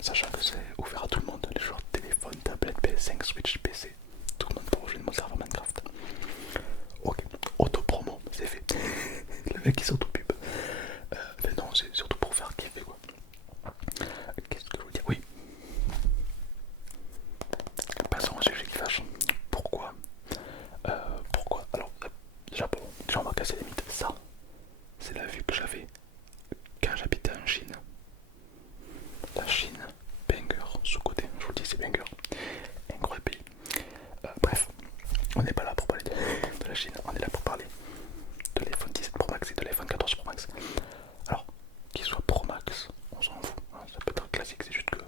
Sachant que c'est ouvert à tout le monde, les joueurs de téléphone, tablette, PS5, Switch, PC. Tout le monde peut rejoindre mon serveur Minecraft. Ok, auto-promo, c'est fait. Le mec qui s'auto-pub. Mais non, c'est surtout pour faire kiffer quoi. Qu'est-ce que je veux dire? Oui, passons au sujet qui fâche. Pourquoi Pourquoi Alors, déjà, bon, déjà on va casser les mythes. Ça, c'est la vue que j'avais quand j'habitais en Chine. La Chine, banger, sous-côté, je vous le dis, c'est banger. Incroyable pays. Bref, on n'est pas là pour parler de la Chine, on est là pour parler de l'iPhone 17 Pro Max et de l'iPhone 14 Pro Max. Alors, qu'il soit Pro Max, on s'en fout, hein, ça peut être classique, c'est juste que,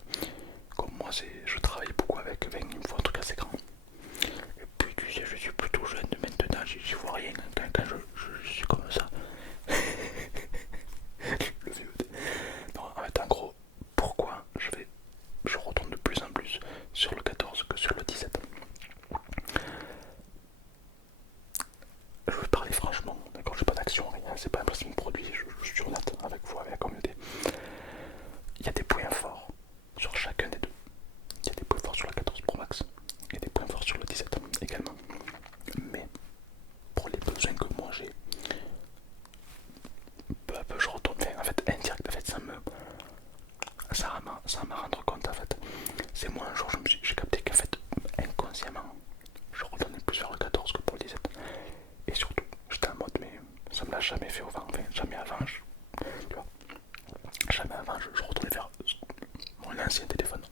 comme moi, je travaille beaucoup avec, il me faut un truc assez grand. Et puis, tu sais, je suis plutôt jeune maintenant, j'y vois rien quand je suis comme ça. Le vieux. Non, en fait, en gros, pourquoi je retourne de plus en plus sur le 14 que sur le 17. Je vais parler franchement, d'accord, j'ai pas d'action, rien, c'est pas un placement de produit, je suis honnête avec vous, avec la communauté. Il y a des points forts sur chacun des deux. Il y a des points forts sur le 14 Pro Max et des points forts sur le 17 également. Mais pour les besoins que moi j'ai, peu à peu je retourne, enfin, en fait indirect, en fait ça m'a rendre compte en fait. C'est moi un jour j'ai capté qu'en fait inconsciemment je retournais plus vers le 14 que pour le 17. Et surtout j'étais en mode mais ça me l'a jamais fait avant, enfin jamais avant, tu vois, jamais avant je retournais vers mon ancien téléphone.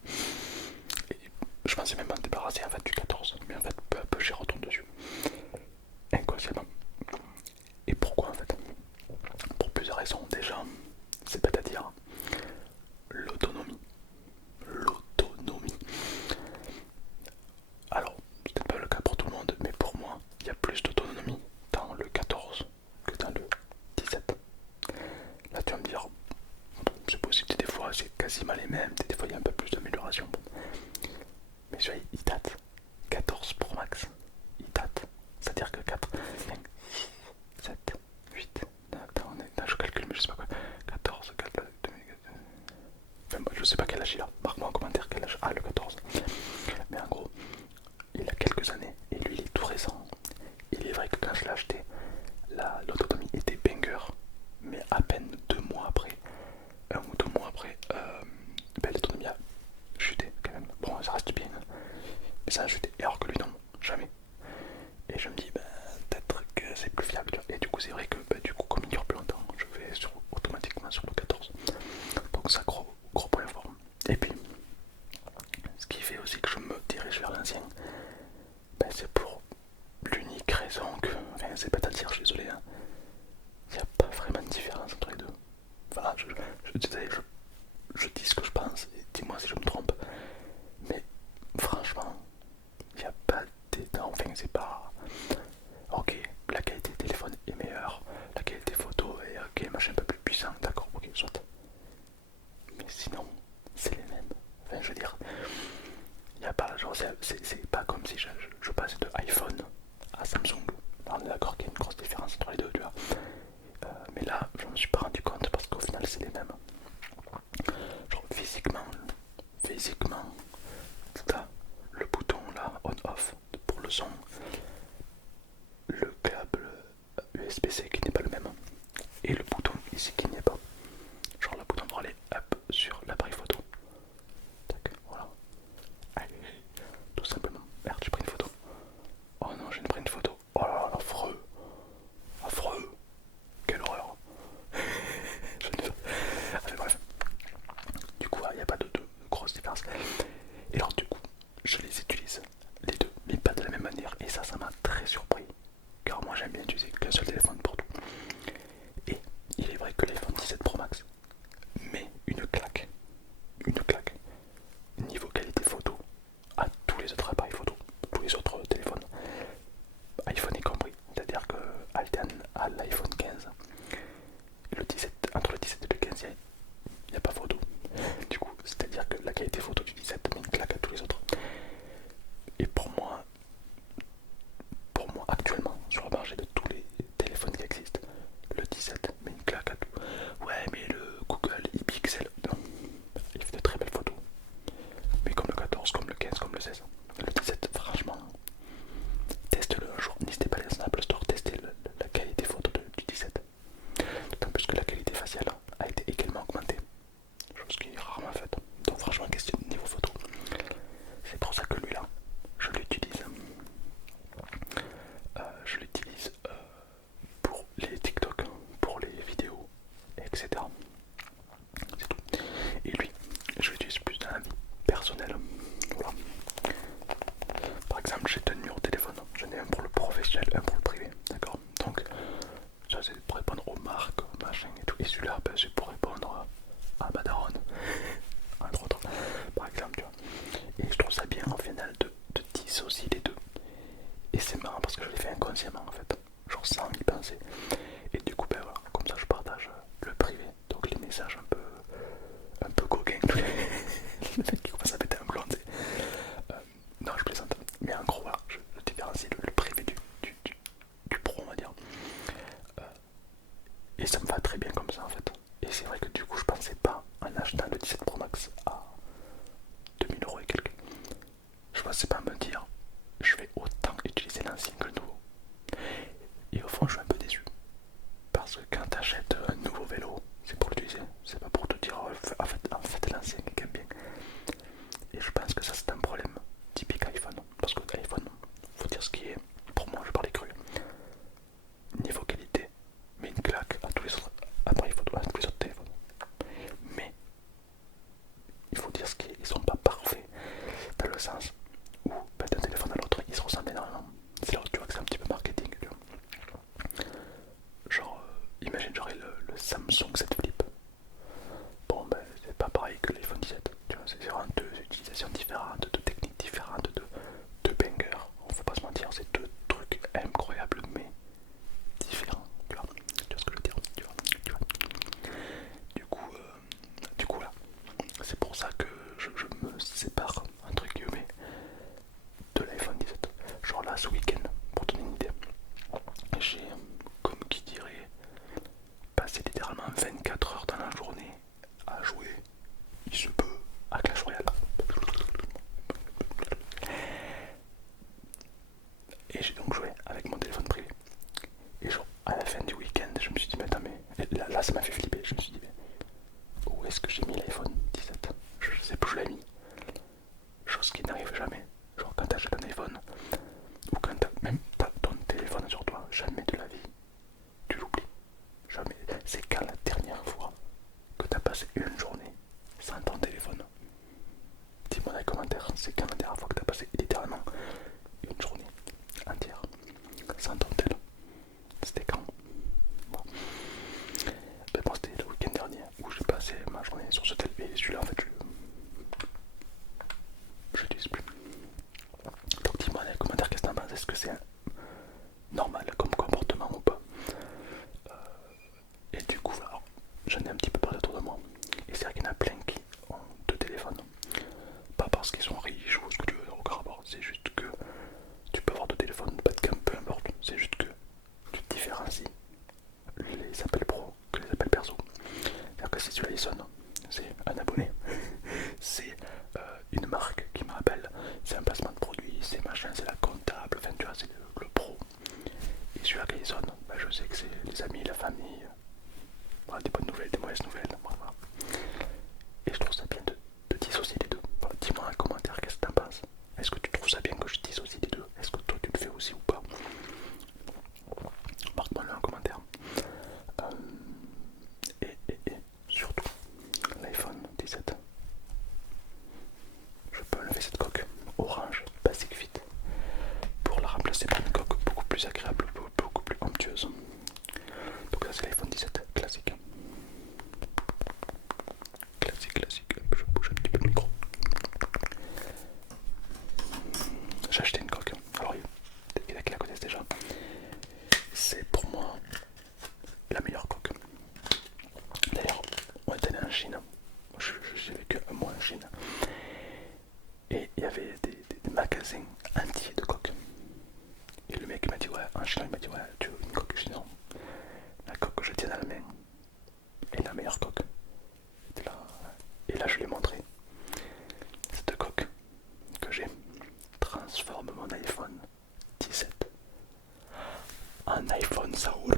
Et je pensais même m'en débarrasser en fait du 14, mais en fait peu à peu j'y retourne dessus, inconsciemment. Et pourquoi en fait? Pour plusieurs raisons. Déjà, c'est bête à dire, l'autonomie. L'autonomie. Alors, c'est peut-être pas le cas pour tout le monde, mais pour moi, il y a plus d'autonomie dans le 14 que dans le 17. Là, tu vas me dire, c'est possible, des fois c'est quasiment les mêmes, des fois il y a un peu plus d'amélioration. Mais tu vois, il date. 14 Pro Max, il date. C'est-à-dire que 4, 5, 7, 8, attends, je calcule, mais je sais pas quoi. 14, 4, 2, enfin, je sais pas quel âge il a. Marque-moi en commentaire quel âge a le 14. Mais en gros, il a quelques années et lui il est tout récent. Il est vrai que quand je l'ai acheté, l'autonomie était banger, mais à peine 2 mois après, 1 ou 2 mois après, l'autonomie a chuté quand même. Bon, ça reste bien, hein, mais ça a chuté. Et alors que lui, non, jamais. Et je me dis, peut-être que c'est plus fiable. Et du coup, c'est vrai que du coup, comme il dure plus longtemps, je vais automatiquement sur le 14. Donc, ça, gros point fort. Et puis, ce qui fait aussi que je me dirige vers l'ancien, c'est pour l'unique raison que, enfin, c'est pas à dire, je suis désolé, hein, il n'y a pas vraiment de différence entre les deux. Voilà, je dis ce que je pense, et dis-moi si je me trompe. Mais franchement, il n'y a pas d'état, enfin, c'est pas. Ok, la qualité téléphone est meilleure, la qualité photo est ok, machin un peu plus puissant, d'accord, ok, soit. Mais sinon, c'est les mêmes. Enfin, je veux dire, il n'y a pas, genre, c'est pas comme si je passais de iPhone à Samsung. On est d'accord qu'il y a une grosse différence entre les deux, tu vois. Mais là, je me suis pas rendu compte parce qu'au final, c'est les mêmes. Genre, physiquement, t'as le bouton là, on-off, pour le son, le câble USB-C qui n'est pas le même, et le bouton ici qui n'y est pas. Genre, le bouton pour aller hop sur l'appareil photo. Tac, voilà. Allez, tout simplement. Merde, j'ai pris une photo. je trouve ça bien au final de dissocier les deux. Et c'est marrant parce que je l'ai fait inconsciemment en fait, genre sans y penser. Et du coup, ben voilà, comme ça je partage le privé, donc les messages un peu coquins, le mec qui commence à péter un blond. Non, je plaisante, mais en gros, voilà, je différencie le privé du pro, on va dire. Et ça me va très bien comme ça en fait. Et c'est vrai que du coup, je pensais pas en achetant le 17 Pro Max à 2000 € et quelques. Je pensais pas me dire, je vais autant utiliser l'ancien que le nouveau. Et au fond, je suis un peu déçu. Parce que quand tu achètes un nouveau vélo, c'est pour l'utiliser, c'est pas pour te dire en fait l'ancien est quand même bien. Et je pense que ça c'est un problème typique iPhone. Parce que iPhone, faut dire ce qui est, pour moi je parlais cru. Niveau qualité, mais une claque à tous les autres appareils photo, à tous les autres téléphones. Mais il faut dire ce qui est, ils sont pas parfaits dans le sens où ben, d'un téléphone à l'autre ils se ressemblent énormément. C'est là où tu vois que c'est un petit peu marketing. Tu vois. Genre, imagine j'aurais le Samsung 7 Flip. Bon, ben c'est pas pareil que l'iPhone 17. Tu vois, c'est vraiment deux utilisations différentes, deux techniques différentes, deux bangers. On faut pas se mentir, c'est deux trucs incroyables mais différents. Tu vois ce que je veux dire. Tu vois. Du coup, voilà. C'est pour ça que je me sépare entre guillemets de l'iPhone 17. Genre là, ce week-end, pour donner une idée, j'ai, comme qui dirait, passé littéralement 24 heures dans la journée à jouer, il se peut, à Clash Royale. Et j'ai donc joué avec mon téléphone privé. Et genre, à la fin du week-end, je me suis dit, mais attends, mais là ça m'a fait flipper. Je me suis dit, mais où est-ce que j'ai mis l'iPhone 17? Je sais plus où je l'ai mis. Chose qui n'arrive jamais. Genre, quand t'achètes un iPhone, ou quand même t'as ton téléphone sur toi, jamais de la vie, tu l'oublies. Jamais. C'est quand la dernière fois que t'as passé une journée sans ton téléphone. Dis-moi dans les commentaires, c'est quand la dernière fois que t'as passé littéralement une journée entière sans ton tel. C'était quand? Bon. Ben moi c'était le week-end dernier où j'ai passé ma journée sur ce tel et celui-là en fait je l'utilise plus. Donc dis-moi dans les commentaires qu'est-ce que t'en penses, est-ce que c'est normal comme comportement ou pas? Et du coup alors, j'en ai un petit peu parlé autour de moi. Et c'est vrai qu'il y en a plein qui ont deux téléphones. Pas parce qu'ils sont riches ou ce que tu veux, aucun rapport. C'est juste que tu peux avoir deux téléphones, pas de gamme, peu importe. C'est juste que tu différencies les appels pro que les appels perso. C'est-à-dire que si celui-là il sonne, c'est un abonné, c'est une marque qui me rappelle, c'est un placement de produit, c'est machin, c'est la comptable, enfin tu vois, c'est le pro. Et celui-là qui sonne, bah, je sais que c'est les amis, la famille, voilà, des bonnes nouvelles, des mauvaises nouvelles, voilà. Et je trouve ça bien de dissocier les deux. Voilà, dis-moi en commentaire qu'est-ce que t'en penses. Est-ce que tu trouves ça bien que je dissocie les deux? Est-ce que toi tu le fais aussi ou pas? Marque-moi-le en commentaire. Et surtout, l'iPhone 17. Je peux enlever cette coque orange Basic Fit pour la remplacer par une coque beaucoup plus agréable, beaucoup plus onctueuse. Donc là c'est l'iPhone 17 classique. Classique. Je bouge un petit peu le micro. J'ai acheté une coque. Alors il y en a qui la connaissent déjà. C'est pour moi la meilleure coque. D'ailleurs, on est allé en Chine. J'ai vécu un mois en Chine. Et il y avait des magasins entiers de coques. Et le mec m'a dit ouais, en Chine il m'a dit ouais, tu veux une coque? Je dis non. La coque que je tiens dans la main est la meilleure coque. Et là je lui ai montré. Cette coque que j'ai transforme mon iPhone 17 en iPhone Saour.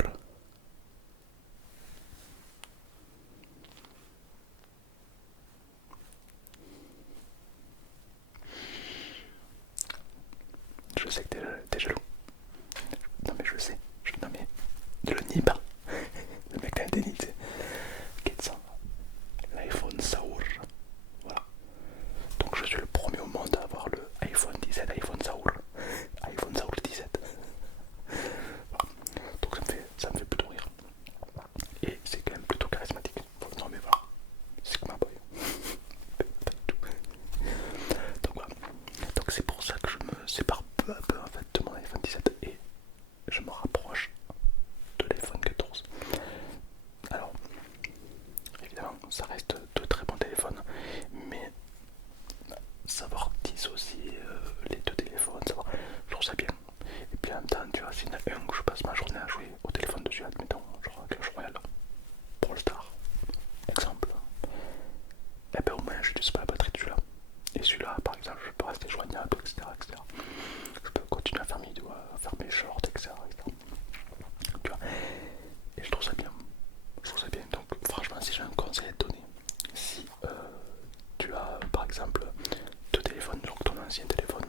Je sais que t'es jaloux. Non mais je sais. Non mais ne le nie pas. Le mec a des c'est pour ça que je me sépare peu à peu en fait de mon iPhone 17 et je me rapproche de l'iPhone 14. Alors, évidemment, ça reste deux très bons téléphones, mais savoir dissocier les deux téléphones, savoir, je trouve ça bien. Et puis en même temps, tu vois, s'il y en a un où je passe ma journée à jouer au téléphone dessus, admettons, genre Clash Royale, Brawl Star, exemple, et ben au moins j'utilise pas la batterie de celui-là. Et celui-là, par exemple, je peux rester joignable, etc. Je peux continuer à faire mes vidéos, à faire mes shorts, etc. Tu vois. Et je trouve ça bien. Je trouve ça bien. Donc franchement, si j'ai un conseil à te donner, si tu as par exemple deux téléphones, donc ton ancien téléphone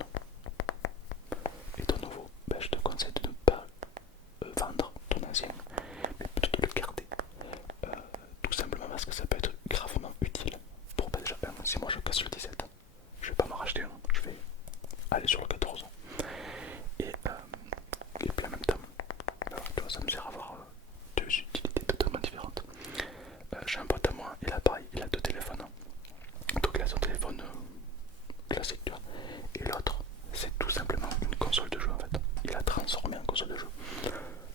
et ton nouveau, ben, je te conseille de ne pas vendre ton ancien, mais plutôt de le garder. Tout simplement parce que ça peut être gravement utile. Pour pas déjà, si moi je casse le 17, je vais pas m'en racheter un, je vais aller sur le 14. Et puis en même temps, tu vois, ça me sert à avoir deux utilités totalement différentes. J'ai un pote à moi, il a pareil, il a deux téléphones. Donc il a son téléphone classique, tu vois. Et l'autre, c'est tout simplement une console de jeu en fait. Il a transformé en console de jeu.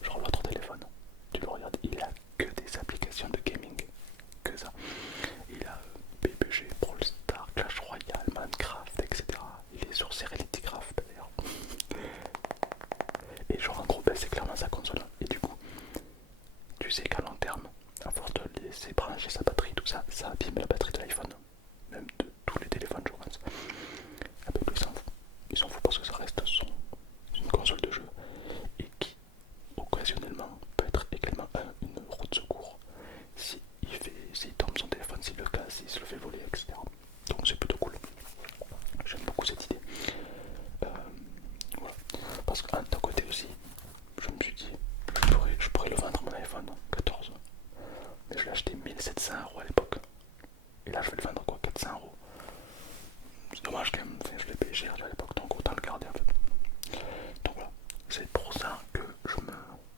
Genre l'autre téléphone, tu le regardes, il a que des applications de gaming. Que ça. Il a PUBG, Brawl Stars, Clash Royale, Minecraft, etc. Il est sur Serenity Craft d'ailleurs. Et genre en gros, ben, c'est clairement sa console. Et du coup, tu sais qu'à long terme, à force de laisser brancher sa batterie, tout ça, ça abîme la batterie de l'iPhone. Même de tous les téléphones, je pense. Ah ben, ils s'en foutent. Ils s'en foutent parce que ça reste une console de jeu. Et qui, occasionnellement, peut être également une roue de secours. S'il tombe son téléphone, s'il le casse, s'il se le fait voler, etc. Donc c'est plutôt cool. J'aime beaucoup cette idée. Voilà. Parce qu'un d'un côté aussi, je me suis dit, je pourrais le vendre mon iPhone 14. Mais je l'ai acheté 1700 € à l'époque. Et là je vais le vendre quoi, 400 €. C'est dommage quand même, je l'ai payé cher à l'époque, donc autant le garder en fait. Donc voilà, c'est pour ça que je me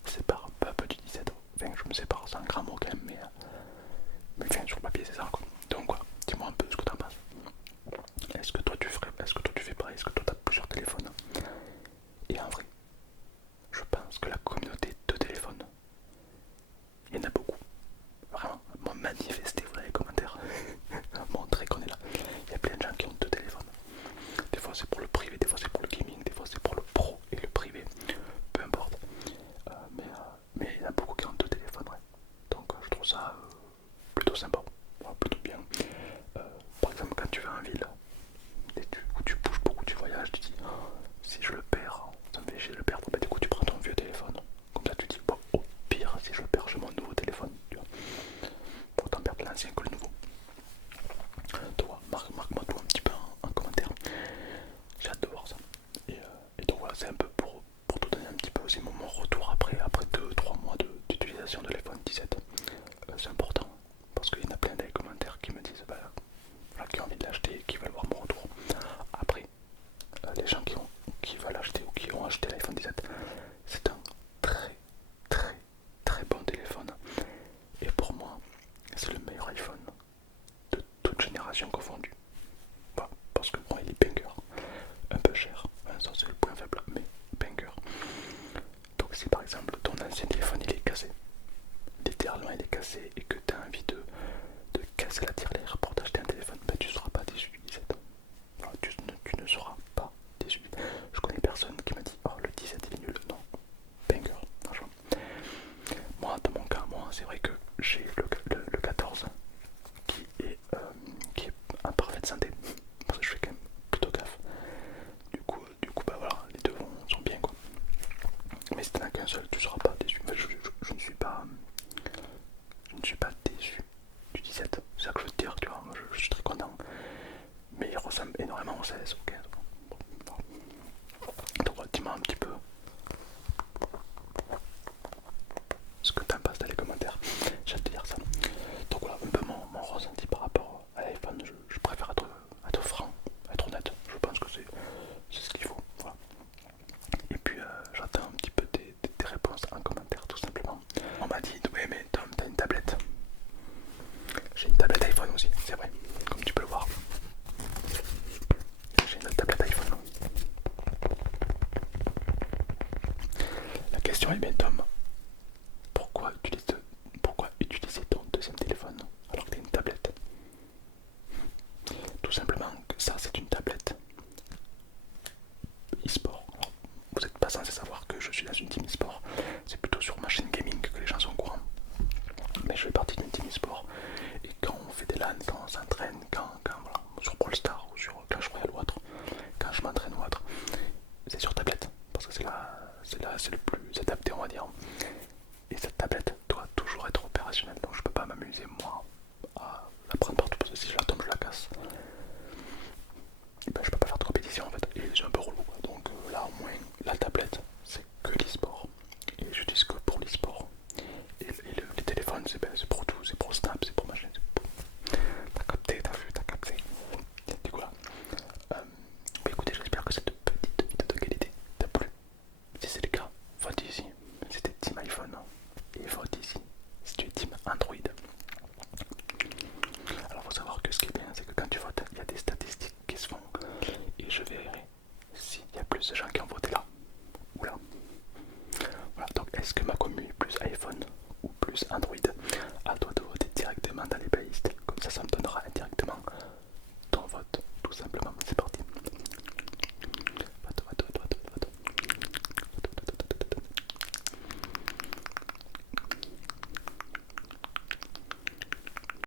sépare peu à peu du 17. Enfin, je me sépare, c'est un grand mot quand même, mais enfin, sur le papier c'est ça quoi. Donc voilà, dis-moi un peu ce que t'en penses. Est-ce que toi tu fais pareil? Est-ce que toi t'as plusieurs téléphones? Et en vrai, je pense que la communauté de téléphones, il y en a beaucoup. Vraiment, moi manifestez-vous dans les commentaires. Montrez qu'on est là. Il y a plein de gens qui ont deux téléphones. Des fois c'est pour le privé, des fois c'est pour le gaming, des fois c'est pour le pro et le privé. Peu importe. Mais il y en a beaucoup qui ont deux téléphones, ouais. Donc je trouve ça plutôt sympa, plutôt bien. Par exemple quand tu vas en ville et où tu bouges beaucoup, tu voyages, tu dis oh, si je le perds, ça me fait chier de le perdre, bah du coup tu prends ton vieux téléphone. Comme ça tu dis bon, au pire si je le perds j'ai mon nouveau téléphone, tu vois. Autant perdre l'ancien que le nouveau. Toi, marque-moi tout un petit peu en commentaire. J'ai hâte de voir ça. Et donc voilà, c'est un peu pour te donner un petit peu aussi mon retour après 2-3 mois d'utilisation de l'iPhone 17. C'est important parce qu'il y en a plein des commentaires qui me disent bah, voilà, qui ont envie de l'acheter, qui veulent voir mon retour. Après, les gens qui veulent acheter ou qui ont acheté l'iPhone 17, c'est un très très très bon téléphone. Et pour moi, c'est le meilleur iPhone de toute génération confondue. Bah, parce que bon, il est banger, un peu cher, enfin, ça c'est le point faible, mais banger. Donc si par exemple ton ancien téléphone il est cassé, littéralement il est cassé et que tu as envie de casser la tirelire pour t'acheter un téléphone, ben tu ne seras pas déçu du 17. Enfin, tu ne seras pas déçu. Je connais personne qui m'a dit oh le 17 il est nul, non, banger, franchement. Moi dans mon cas, c'est vrai que j'ai le 14 qui est en parfaite santé, parce que je fais quand même plutôt gaffe. Du coup bah voilà, les deux sont bien quoi. Mais si t'en as qu'un seul, tu seras pas déçu. Enfin, je ne suis pas déçu du 17, c'est ça que je veux te dire, tu vois, moi je suis très content. Mais il ressemble énormément au 16, ok. Bon, bon. Donc dis-moi un petit peu ce que t'en penses dans les commentaires, j'ai hâte de dire ça. Donc voilà un peu mon ressenti par rapport à l'iPhone, je préfère être franc, être honnête, je pense que c'est ce qu'il faut, voilà. Et puis j'attends un petit peu tes réponses en commentaire tout simplement. On m'a dit oui mais Tom t'as une tablette. J'ai une tablette iPhone aussi, c'est vrai, comme tu peux le voir. J'ai une tablette Ouais, mais Tom, pourquoi utiliser ton deuxième téléphone alors que t'as une tablette? Tout simplement que ça, c'est une tablette e-sport. Alors, vous n'êtes pas censé savoir que je suis dans une team e-sport. C'est plutôt sur ma chaîne gaming que les gens sont au courant. Mais je fais partie d'une team e-sport. Et quand on fait des LAN, quand on s'entraîne, voilà, sur Brawl Stars ou sur Clash Royale ou autre, quand je m'entraîne ou autre, c'est sur tablette. Parce que c'est le plus adapté, on va dire. Et cette tablette doit toujours être opérationnelle. Donc je peux pas m'amuser, moi, à la prendre partout. Parce que si je la tombe, je la casse. Et ben je peux pas faire de compétition en fait. Et c'est un peu relou.